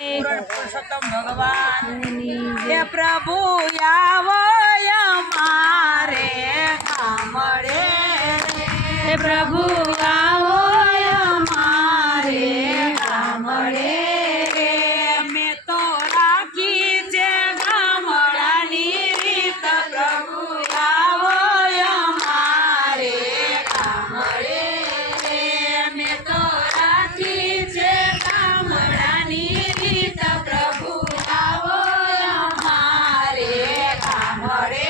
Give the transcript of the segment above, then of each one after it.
પુરુષોત્તમ ભગવાન હે પ્રભુ આવો અમારે ગામડે હે પ્રભુ આવો અમારે ગામડે મેં તો રાખી છે ગામડાની રીત પ્રભુ આવો અમારે ગામડે મેં તો રાખી છે ગામડાની રીત પ્રભુ આવો અમારે ગામડે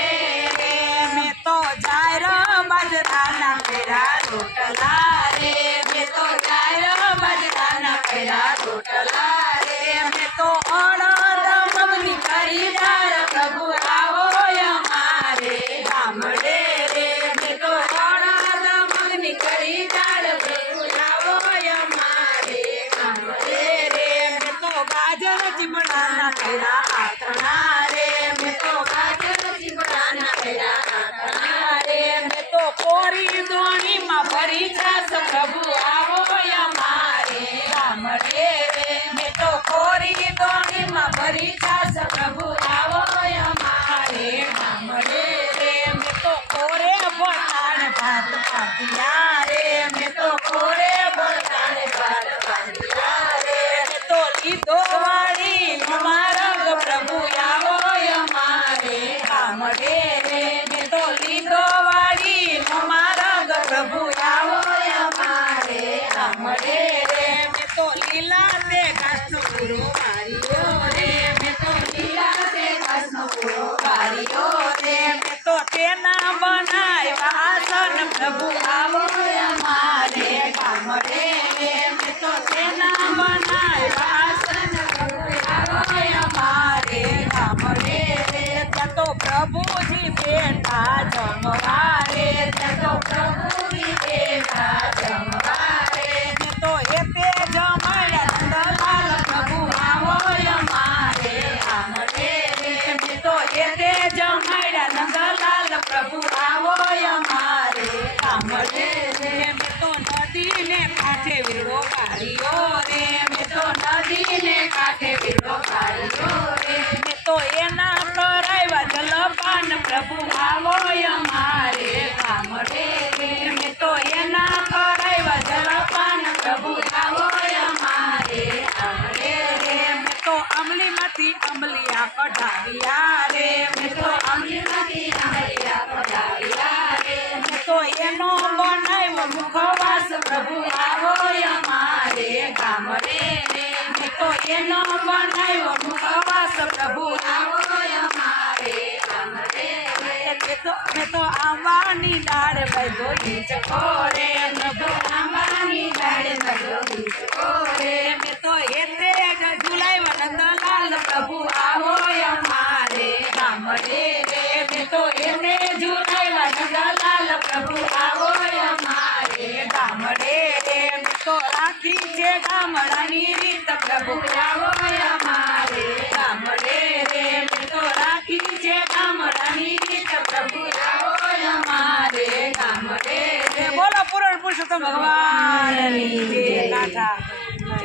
મેં તો જાયરો બાજરાના પેરા રોટલા રે મેં તો જાયરો બાજરાના પેરા રોટલા રે મેં તો અડદ મગની કરી દાળ પ્રભુ આવો અમારે ગામડે રે મેં તો અડદ મગની કરી દાળ પ્રભુ આવો અમારે ગામડે રે મેં તો ગાજર ચીમડાના પેરા આતણા રે મેં તો ગાજર ચીમડાના પેરા આતણા રે મેં તો કોરી દોણીમાં ભરી છાસ પ્રભુ આવો અમારે ગામડે રે મેં તો કોરી દોણીમાં ભરી છાસ પ્રભુ આવો અમારે ગામડે રે મેં તો કોરે બટાણ ભાત પાટિયા રે મેં તો કોરે બટાણ ભાત પાટિયા રે મેં તો લીધો વાળી મારગ પ્રભુ આવો અમારે ગામડે રે મેં તો લીધો વાળી મારગ પ્રભુ આવો અમારે ગામડે રે મેં તો લીલા તે ઘાસનો પૂરો વાળ્યો રે મેં તો લીલા તે ઘાસનો પૂરો વાળ્યો રે મેં તો તેના બનાવ્યા આસન પ્રભુ આવો અમારે ગામડે રે મેં તો તેના બનાવ્યા આસન પ્રભુ આવો અમારે ગામડે રે ત્યાં તો પ્રભુજી બેઠા જમવા રે ત્યાં તો પ્રભુજી બેઠા જમવા રે મેં તો એતે જમાડ્યા નંદલાલ પ્રભુ આવો અમારે ગામડે રે મેં તો એતે જમાડ્યા નંદલાલ પ્રભુ આવો અમારે ગામડે રે મેં તો નદીને કાંઠે વીરડો કાઢ્યો રે મેં તો નદીને કાંઠે વીરડો કાઢ્યો રે મેં તો એના કરાવ્યા જલપાન પ્રભુ આવો અમારે ગામડે રે મેં તો એના કરાવ્યા જલપાન પ્રભુ આવો અમારે ગામડે રે મેં તો અમલીમાંથી અમલિયા કઢાવ્યા રે મેં તો અમલીમાંથી અમલિયા કઢાવ્યા રે મેં તો એનો બનાવ્યો મુખવાસ પ્રભુ આવો અમારે ગામડે રે મેં તો એનો બનાવ્યો મુખવાસ પ્રભુ આવો અમારે ગામડે રે મેં તો આંબાની દાળ બધો હિંચકો રે પ્રભુ આંબાની દાળ બધો હિંચકો રે મેં તો એતે ઝુલાવ્યા નંદલાલ પ્રભુ આવો અમારે ગામડે રે મેં તો એતે ઝુલાવ્યા નંદલાલ પ્રભુ આવો અમારે ગામડે રે મેં તો રાખી છે ગામડાની રીત પ્રભુ આવો અમારે ગામડે રે મેં તો રાખી છે ગામડાની રીત પ્રભુ આવો અમારે ગામડે રે બોલો પુરુષોત્તમ ભગવાનની જય. કાંઠા